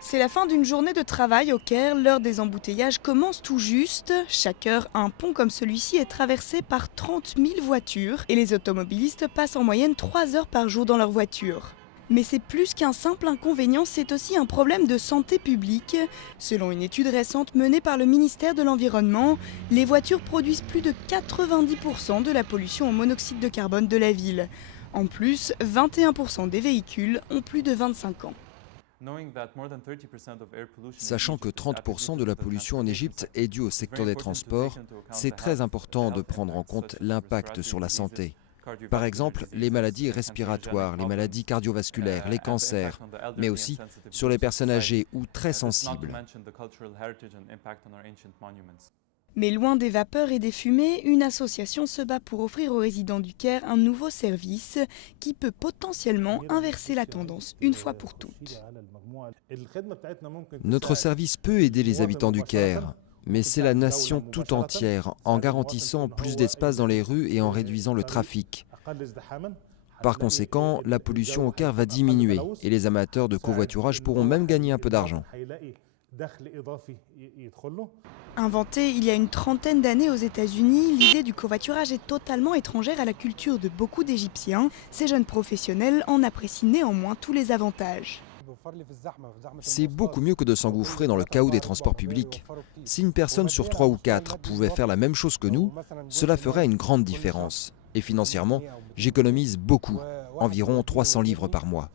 C'est la fin d'une journée de travail au Caire, l'heure des embouteillages commence tout juste. Chaque heure, un pont comme celui-ci est traversé par 30 000 voitures et les automobilistes passent en moyenne 3 heures par jour dans leur voiture. Mais c'est plus qu'un simple inconvénient, c'est aussi un problème de santé publique. Selon une étude récente menée par le ministère de l'Environnement, les voitures produisent plus de 90% de la pollution au monoxyde de carbone de la ville. En plus, 21% des véhicules ont plus de 25 ans. Sachant que 30% de la pollution en Égypte est due au secteur des transports, c'est très important de prendre en compte l'impact sur la santé. Par exemple, les maladies respiratoires, les maladies cardiovasculaires, les cancers, mais aussi sur les personnes âgées ou très sensibles. Mais loin des vapeurs et des fumées, une association se bat pour offrir aux résidents du Caire un nouveau service qui peut potentiellement inverser la tendance une fois pour toutes. Notre service peut aider les habitants du Caire, mais c'est la nation tout entière en garantissant plus d'espace dans les rues et en réduisant le trafic. Par conséquent, la pollution au Caire va diminuer et les amateurs de covoiturage pourront même gagner un peu d'argent. Inventée il y a une trentaine d'années aux États-Unis, l'idée du covoiturage est totalement étrangère à la culture de beaucoup d'Égyptiens. Ces jeunes professionnels en apprécient néanmoins tous les avantages. C'est beaucoup mieux que de s'engouffrer dans le chaos des transports publics. Si une personne sur 3 ou 4 pouvait faire la même chose que nous, cela ferait une grande différence. Et financièrement, j'économise beaucoup, environ 300 livres par mois.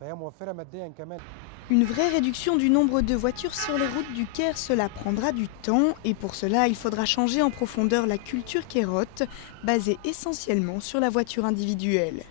Une vraie réduction du nombre de voitures sur les routes du Caire, cela prendra du temps et pour cela, il faudra changer en profondeur la culture cairote, basée essentiellement sur la voiture individuelle.